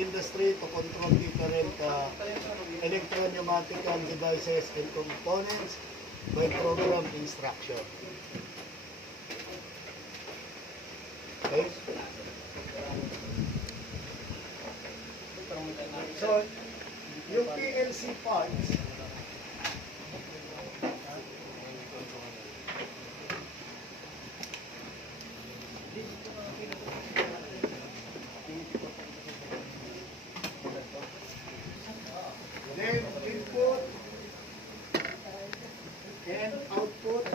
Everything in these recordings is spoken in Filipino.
industry to control different electro-pneumatical devices and components by program instruction. Okay? So, yung PLC parts, then input and output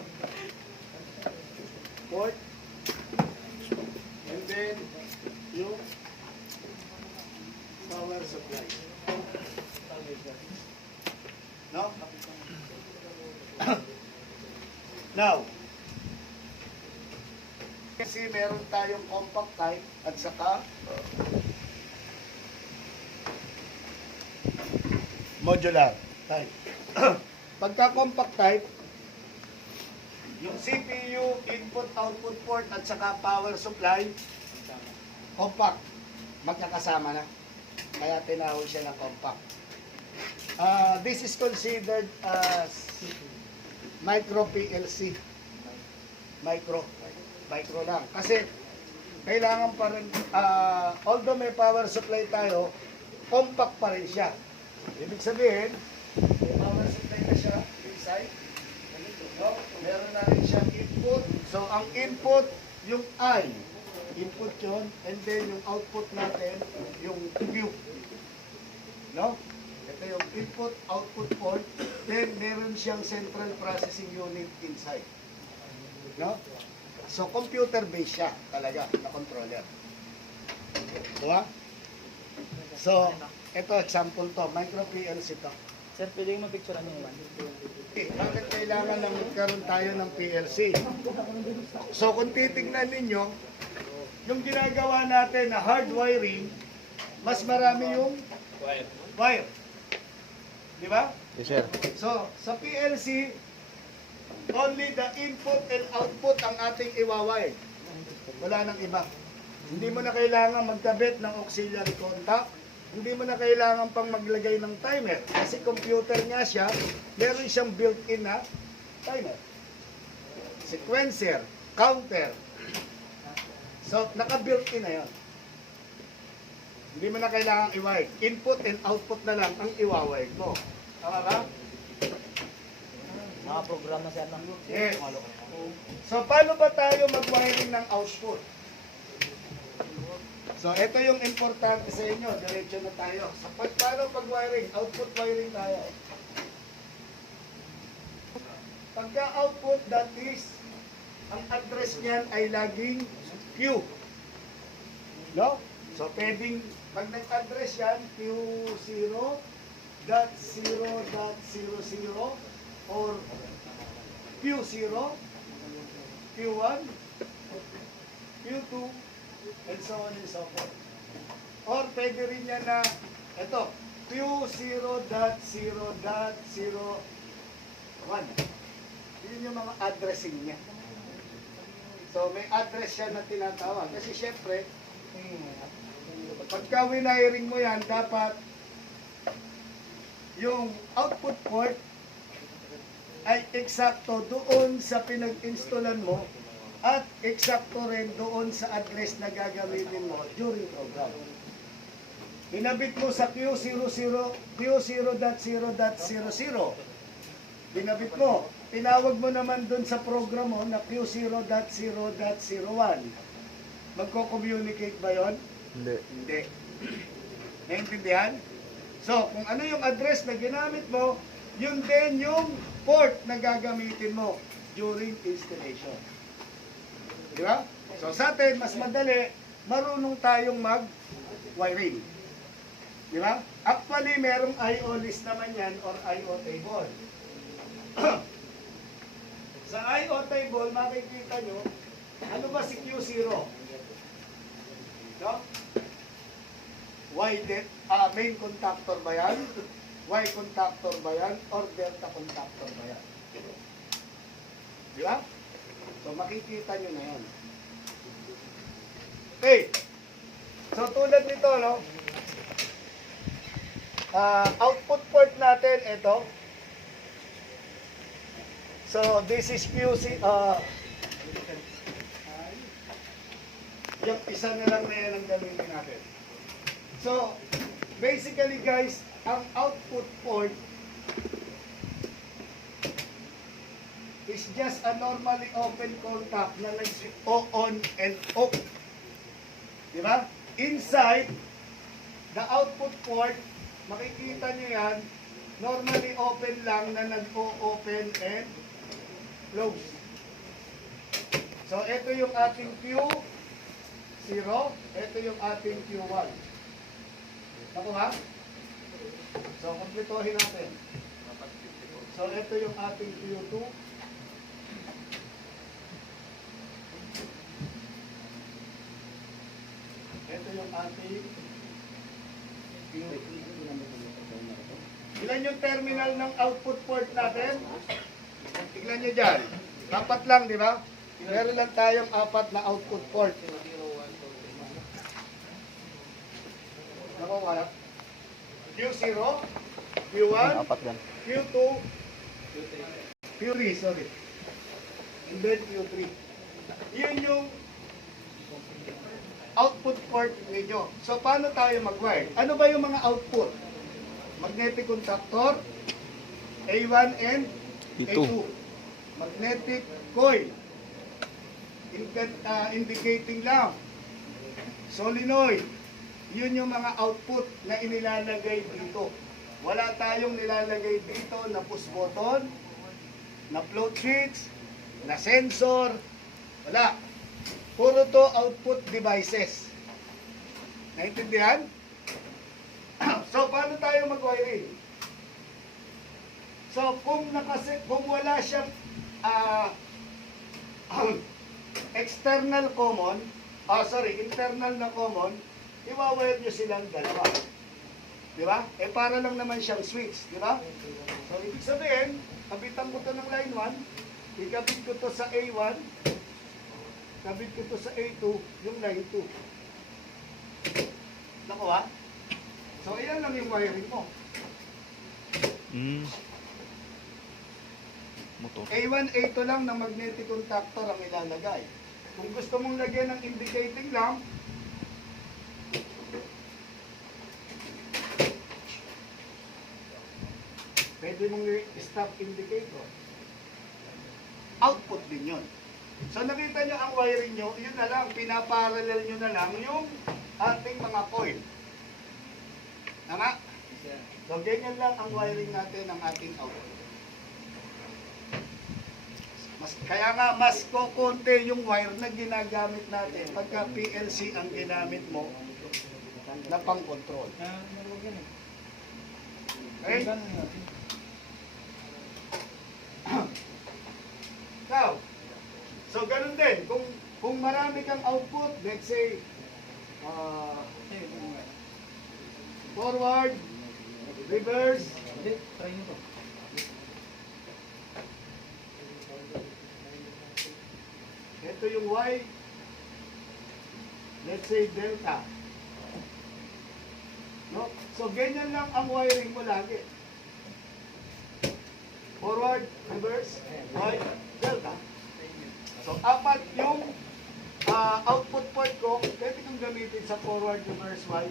port, and then yung power supply. No? Now, kasi meron tayong compact type at saka modular type. Pagka compact type, yung CPU, input, output port at saka power supply, compact, magkakasama na. Kaya tinawag siya ng compact. This is considered as micro PLC. Micro lang. Kasi kailangan pa rin, although may power supply tayo, compact pa rin siya. Ibig sabihin, may power supply na siya inside. No? Meron na rin siyang input. So, ang input, yung I. Input yun. And then, yung output natin, yung Q. No? Ito yung input, output port. Then, meron siyang central processing unit inside. No? So, computer-based siya talaga, na controller. Diba? So, ito, example to. Micro PLC to. Sir, pwede yung mapicturean niyo naman. Bakit kailangan na magkaroon tayo ng PLC? So, kung titignan ninyo, yung ginagawa natin na hard wiring, mas marami yung wire. Di ba? Yes, sir. So, sa PLC, only the input and output ang ating iwawire. Wala nang iba. Hindi mo na kailangan magkabit ng auxiliary contact. Hindi mo na kailangan pang maglagay ng timer. Kasi computer nga siya, meron siyang built-in na timer. Sequencer, counter. So, naka-built-in na yun. Hindi mo na kailangan i-wire. Input and output na lang ang iwawire mo. Tama ba? Mga programa, sir. Yes. So, paano ba tayo mag-wiring ng output? So, ito yung importante sa inyo. Diretso na tayo. So, paano pag-wiring? Output wiring tayo. Pagka output, that is, ang address niyan ay laging Q. No? So, pwedeng, pag nag-address yan, Q0.0.00 or Q0, Q1, Q2, and so on and so forth. Or pwede rin yan na, ito, Q0.0.01. Yun yung mga addressing niya. So may address siya na tinatawag. Kasi syempre, pagka winiring mo yan, dapat yung output port ay eksakto doon sa pinag-installan mo at eksakto rin doon sa address na gagamitin mo during program. Binabit mo sa Q0.0.00. Binabit mo. Tinawag mo naman doon sa program mo na Q0.0.01. Magko-communicate ba yon? Hindi. Hindi. Naintindihan? So, kung ano yung address na ginamit mo, yun din yung port na gagamitin mo during installation. Di ba? So, sa atin, mas madali, marunong tayong mag-wiring. Di ba? Actually, merong I/O list naman yan or I/O table. Sa I/O table, makikita nyo, ano ba si Q0? No? Main contactor ba yan? Y contactor ba yan? Or delta contactor ba yan? Di ba? So, makikita nyo na yan. Okay. So, tulad nito, no? output port natin, ito. So, this is QC. Yung isa na lang na yan ang gamitin natin. So, basically guys, ang output port is just a normally open contact na on and off. Di ba? Inside the output port, makikita nyo yan, normally open lang na nag-o-open and close. So, ito yung ating Q0, ito yung ating Q1. Nakuha? So, kumpletohin natin. So, ito yung ating Q2. Ito yung ating Q3. Ilan yung terminal ng output port natin? Tignan nyo dyan. Apat lang, di ba? Meron lang tayong apat na output port. Nakuha na? Q0, Q1, Q2, Q3, sorry. And then Q3. Yun yung output port ninyo. So, paano tayo mag-wire? Ano ba yung mga output? Magnetic contactor, A1 and A2. Magnetic coil, indicating lamp, solenoid. Yun yung mga output na inilalagay dito. Wala tayong nilalagay dito na push button, na float switch, na sensor. Wala. Puro to output devices. Naintindihan? So, paano tayo mag-wiring? So, kung wala siyang internal na common, iwawire nyo silang dalawa. Di ba? Eh, para lang naman siyang switch. Di ba? So, ibig sabihin, kabitan ko to ng line 1, ikabit ko to sa A1, kabit ko to sa A2, yung line 2. Nakuha? So, ayan lang yung wiring mo. A1, A2 lang na magnetic contactor ang ilalagay. Kung gusto mong lagyan ng indicating lamp, pwede mong stop indicator. Output din yun. So nakita nyo ang wiring nyo, yun na lang, pinaparallel nyo na lang yung ating mga coil. Tama? So ganyan lang ang wiring natin ng ating output. Kaya nga mas kukunti yung wire na ginagamit natin pagka PLC ang ginamit mo na pang-control. Okay? Now, so ganun din, kung marami kang output, let's say, forward, reverse, Try nyo to. ito yung Y, let's say delta. No? So ganyan lang ang wiring mo lagi. Forward, reverse, Y, delta. So apat yung output port ko, pwede kong gamitin sa forward, reverse, Y,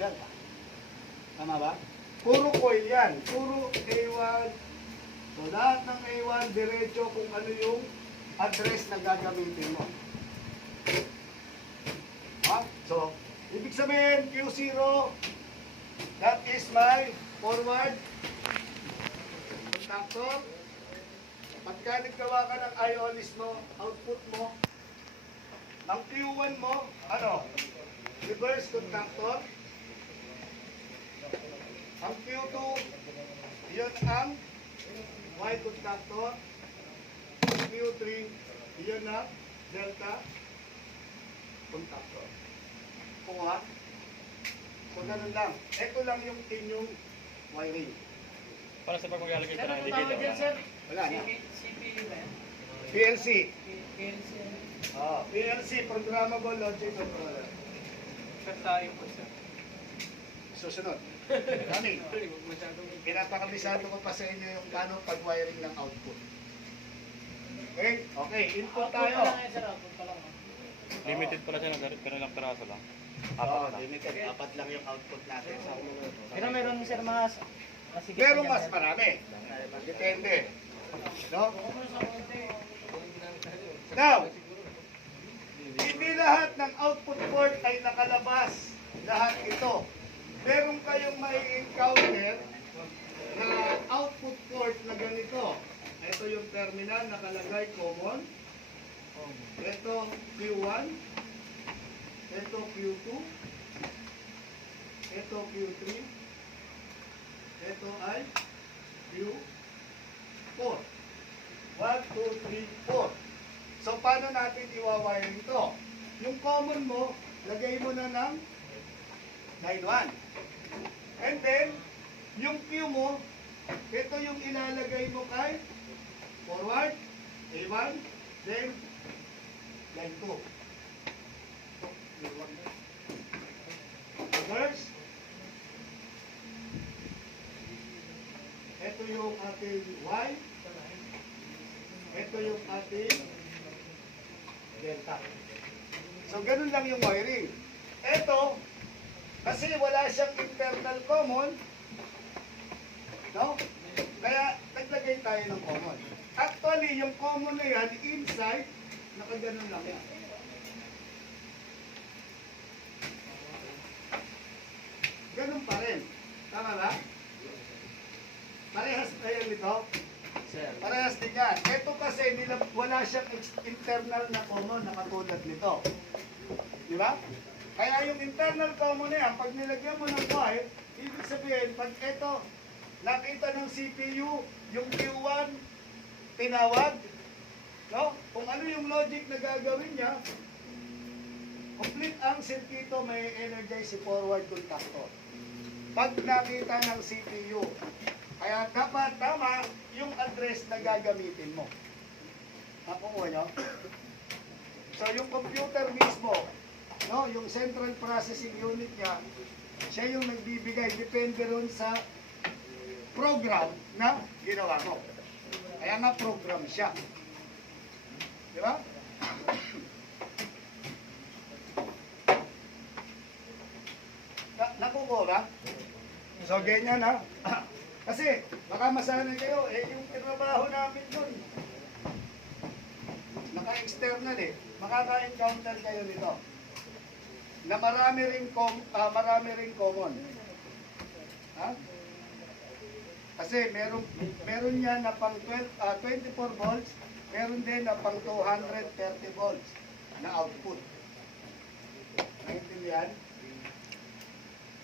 delta. Tama ba? Puro coil yan. Puro A1. So lahat ng A1, diretso kung ano yung address na gagamitin mo. Ha? So, ibig sabihin, Q0, that is my forward contactor. Pagka naggawa ka ng ionis mo, output mo, ang Q1 mo, ano? Reverse contactor. Ang Q2, yun ang Y contactor. Q3, yun na delta contactor. Kuha. So, ganun lang. Ito lang yung inyong wiring. Para sa pag maglalagay ito ng indicator. Wala na. CPU na yan? PLC. PLC. PLC, Programmable Logic Controller. Tayo po siya. susunod. Kami, pinapakabisado ko pa sa inyo yung paano pag-wiring ng output. Okay? Okay, input tayo. Limited pala siya, pero lang peraso lang. Oo, limited. Apat lang yung output natin. Pero meron sir mas masigit Pero na mas dyan. marami. Depende. No? Now, hindi lahat ng output port ay nakalabas. Lahat ito. Meron kayong may encounter na output port na ganito. Ito yung terminal nakalagay common. Ito Q1. Ito Q2. Ito Q3. Ito ay Q4. 1, 2, 3, 4. So, paano natin iwawiring ito? Yung common mo, lagay mo na ng line 1. And then, yung Q mo, ito yung ilalagay mo kay forward, A1, then line 2. Reverse. Ito yung ating Y. Ito yung ating delta. So, ganun lang yung wiring. Ito, kasi wala siyang internal common, no? Kaya, naglagay tayo ng common. Actually, yung common na yan, inside, nakaganon lang yan. Ganun pa rin. Tama ba? Parehas na yan ito. Sir. Parehas din yan. Ito kasi wala siyang internal na common na katulad nito. Di ba? Kaya yung internal common na yan, pag nilagyan mo ng wire, ibig sabihin, pag ito, nakita ng CPU, yung Q1, tinawag, no? Kung ano yung logic na gagawin niya, complete ang circuito, may energize si forward contactor. Pag nakita ng CPU, kaya dapat tama yung address na gagamitin mo. Nakukuha nyo? So yung computer mismo, no, yung central processing unit niya, siya yung nagbibigay, depende ron sa program na ginawa mo. Kaya nga program siya. Di ba? Nakukuha ba? So ganyan ha. Kasi baka masanay kayo, yung trabaho namin dun, naka-external makaka-encounter kayo nito. Na marami ring common. Ha? Kasi meron niya na pang 24 volts, meron din na pang 230 volts na output. Naintindihan?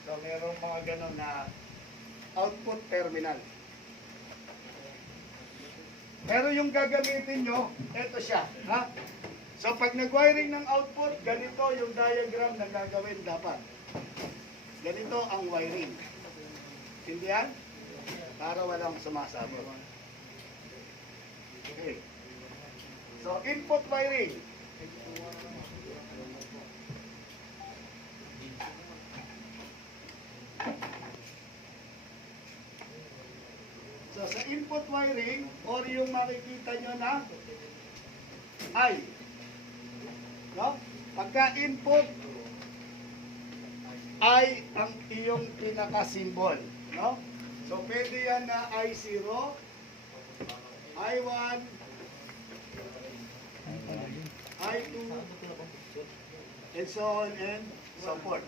So meron mga ganun na output terminal. Pero yung gagamitin nyo, ito siya. Ha? So pag nag-wiring ng output, ganito yung diagram na gagawin dapat. Ganito ang wiring. Intindihan? Para walang sumasabot. Okay. So input wiring. So sa input wiring or yung makikita nyo na I, no? Pagka input, I ang iyong pinaka-symbol, no? So pwede yan na I0, I1, I2, and so on and so forth.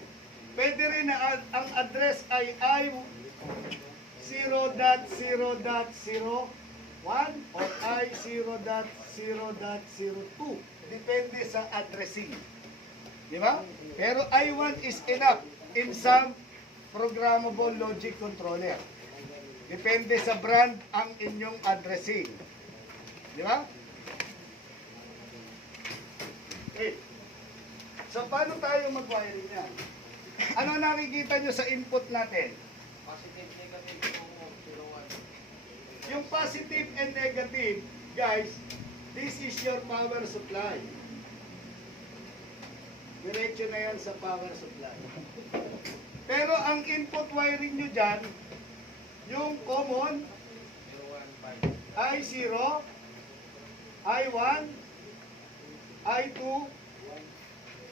Pwede rin na ang address ay I0.0.01 or I0.0.02. Depende sa addressing. Di ba? Pero I1 is enough in some programmable logic controller. Depende sa brand ang inyong addressing. Di ba? Okay. So, paano tayo mag-wiring yan? Ano nakikita nyo sa input natin? Positive, negative, Yung positive and negative, guys, this is your power supply. Diretso na yan sa power supply. Pero ang input wiring nyo dyan, yung common, I0, I1, I2,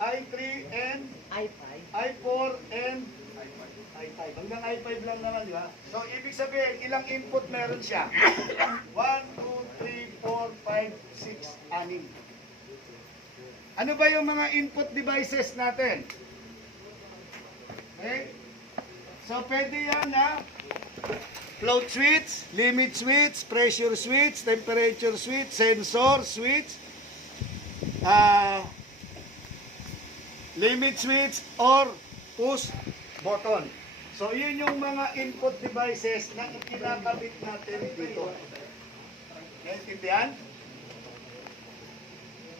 I3, and I5. I4, and I5. Hanggang I5 lang naman, di ba? So, ibig sabihin, ilang input meron siya? 1, 2, 3, 4, 5, 6, 6. Ano ba yung mga input devices natin? Okay? So, pwede yan na float switch, limit switch, pressure switch, temperature switch, sensor switch, limit switch, or push button. So, yun yung mga input devices na ikinakabit natin dito. Naintindihan?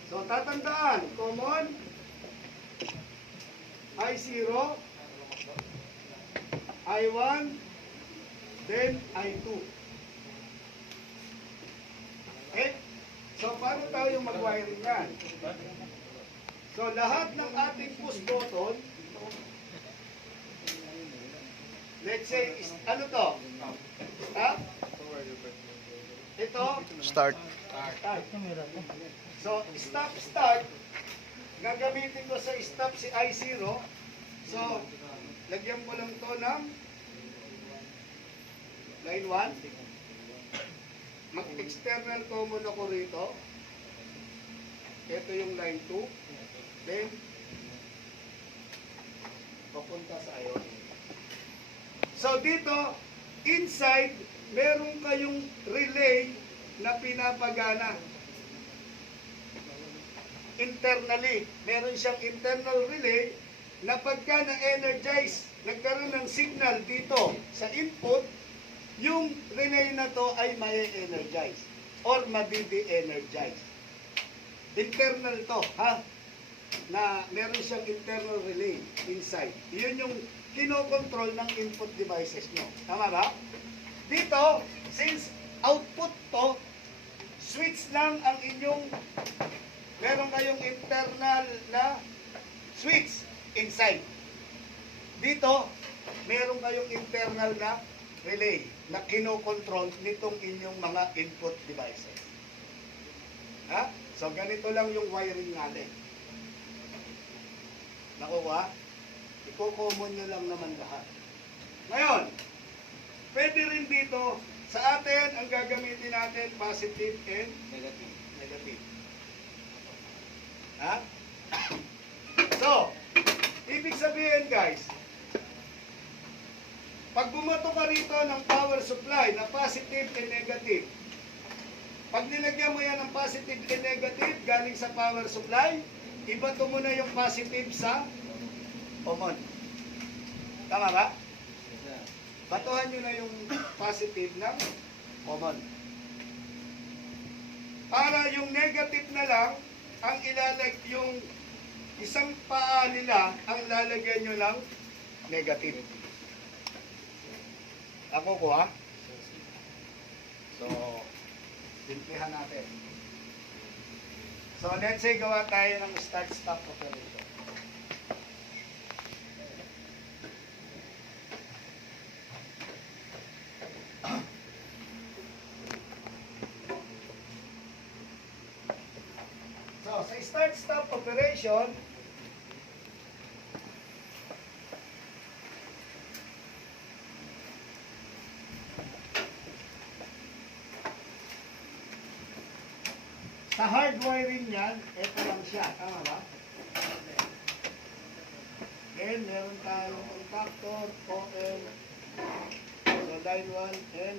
So, tatandaan, common, I0, I1, then I2. Okay? So, paano tayo mag-wiring yan? So, lahat ng ating push button, let's say, ano to? Stop? Ito? Start. Start. So, stop, start. Gagamitin ko sa stop si I0. So, lagyan ko lang to ng line 1. Mag-external common ako rito. Ito yung line 2. Then, papunta sa ion. So, dito, inside, meron kayong relay na pinapagana. Internally, meron siyang internal relay na pagka na-energize, nagkaroon ng signal dito sa input, yung relay na to ay may-energize or madidi-energize. Internal to, ha? Na meron siyang internal relay inside. Yun yung kinokontrol ng input devices nyo. Tama ba? Dito, since output to, switch lang ang inyong, meron kayong internal na switch inside. Dito, meron kayong internal na relay na kinokontrol nitong inyong mga input devices. Ha? So, ganito lang yung wiring natin. Nakuha? Iko-common nyo lang naman lahat. Ngayon, pwede rin dito, sa atin, ang gagamitin natin, positive and negative. Ha? So, ibig sabihin guys, pag bumato ka rito ng power supply na positive and negative, pag nilagyan mo yan ng positive and negative galing sa power supply, ibato mo na yung positive sa common. Tama ba? Batuhan nyo na yung positive ng common. Para yung negative na lang, ang yung isang paa nila, ang lalagyan nyo ng negative. Ako ko ha? So, simplihan natin. So, let's say gawa tayo ng start-stop operator. So, sa start-stop operation, sa hard wiring niyan, ito lang siya. Tama ba? Then, meron tayong contactor, OM, so line 1 and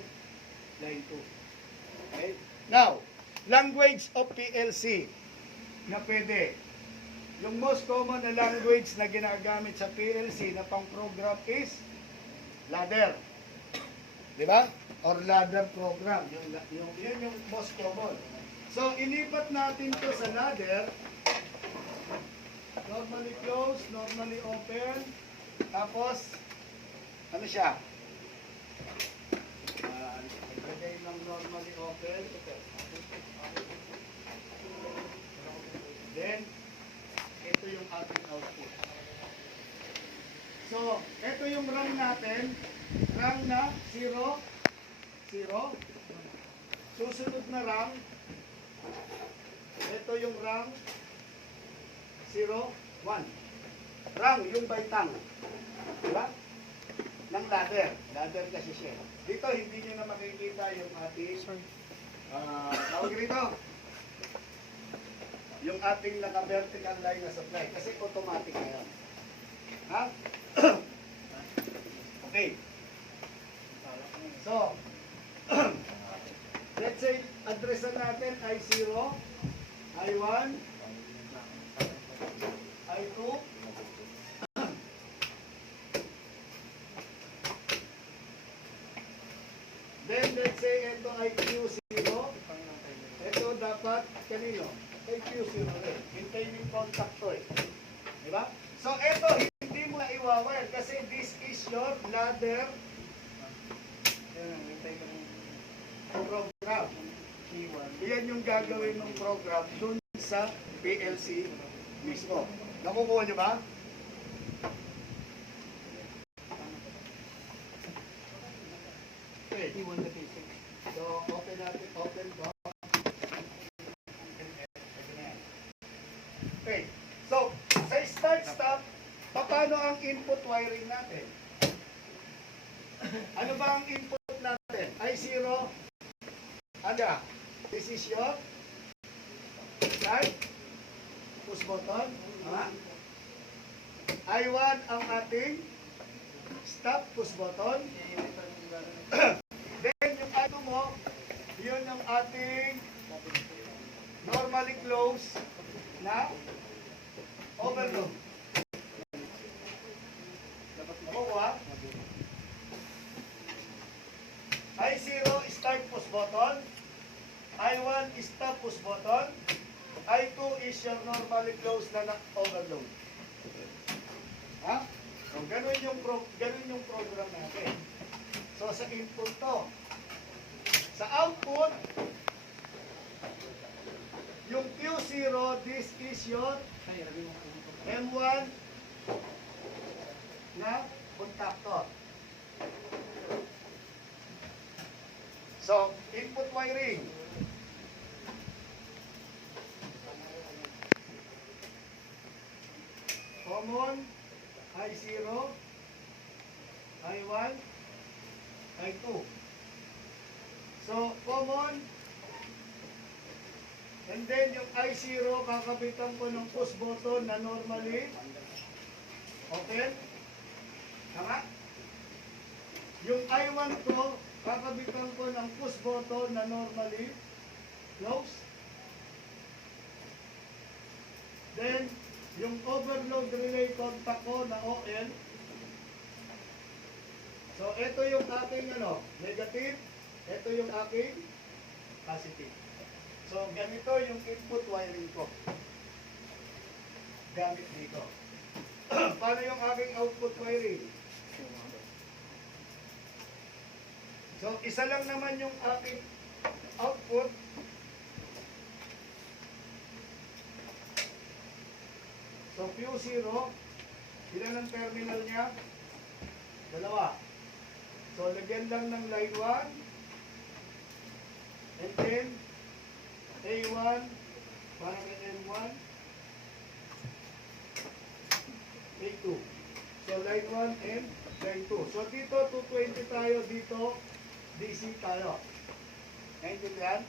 line 2. Okay? Now, language of PLC na pwede. Yung most common na language na ginagamit sa PLC na pang-program is ladder. Di ba? Or ladder program. Yun yung most common. So, ilipat natin to sa ladder. Normally close, normally open. Tapos, ano siya? Ilagay lang normally open. Then, ito yung ating output. So, ito yung rang natin. Rang na 0, 0. Susunod na rang. Ito yung rang 0, 1. Rang, yung baitang. Diba? Ng ladder. Ladder kasi siya. Dito, hindi nyo na makikita yung ating tawag rito. Yung ating naka-vertical line na supply. Kasi automatic na yun. Ha? Okay. So, let's say, addressan natin I0, I1, I2, then let's say ito ay Q0, ito dapat kanino? Ay Q0 rin. Maintaining contact to eh. Diba? So ito hindi mo na iwawire kasi this is your ladder program. Iyan yung gagawin ng program dun sa PLC mismo. Nakukuha nyo ba? Okay. So, open natin, open to. Okay. So, sa start-stop, paano ang input wiring natin? Ano ba ang input natin? I0, anda, this is your start, push button, I1 ang ating stop, push button. Then yung I2 mo, yun yung ating normally close na overload. Nakuha? I0 start push button, I1 stop push button, I2 is your normally closed na overload. Ha? So, ganun yung program natin. So, sa input to. Sa output, yung Q0, this is your M1 na contactor. So, input wiring. Common, I0, I1, I2. So, common, and then yung I0, kakabitan ko ng push button na normally open. Tama? Yung I1 ko, kakabitan ko ng push button na normally close. Then, yung overload relay contact ko na ON. So, ito yung aking negative. Ito yung aking positive. So, ganito yung input wiring ko. Gamit dito. Paano yung aking output wiring? So, isa lang naman yung aking output. So, Q0, ilan ang terminal niya? Dalawa. So, lagyan lang ng line 1. And then, A1, para kay M1. A2. So, line 1 and line 2. So, dito, 220 tayo. Dito, DC tayo. Naintindihan?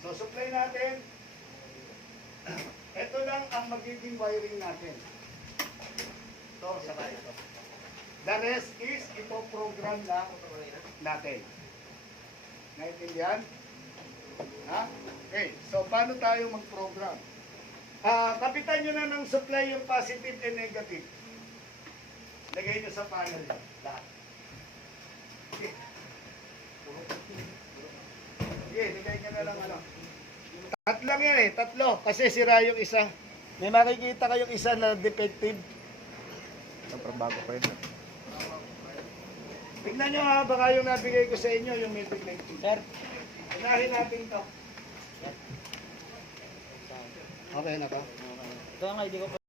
So, supply natin. Ito lang ang magiging wiring natin. Ito, sabay ito. The rest is ipoprogram lang natin. Naintindihan? Ha? Okay, so paano tayo mag-program? Kapitan nyo na ng supply yung positive and negative. Lagay nyo sa panel yun. Lahat. Okay. Sige, lagay nyo na lang Tatlang yan eh, tatlo. Kasi sira yung isa. May makikita kayong isa na defective. Sobrang bago pa yun. Tignan nyo ha, baka yung nabigay ko sa inyo, yung may defective. Sir, Unahin natin to. Okay na ba? ito nga, hindi ko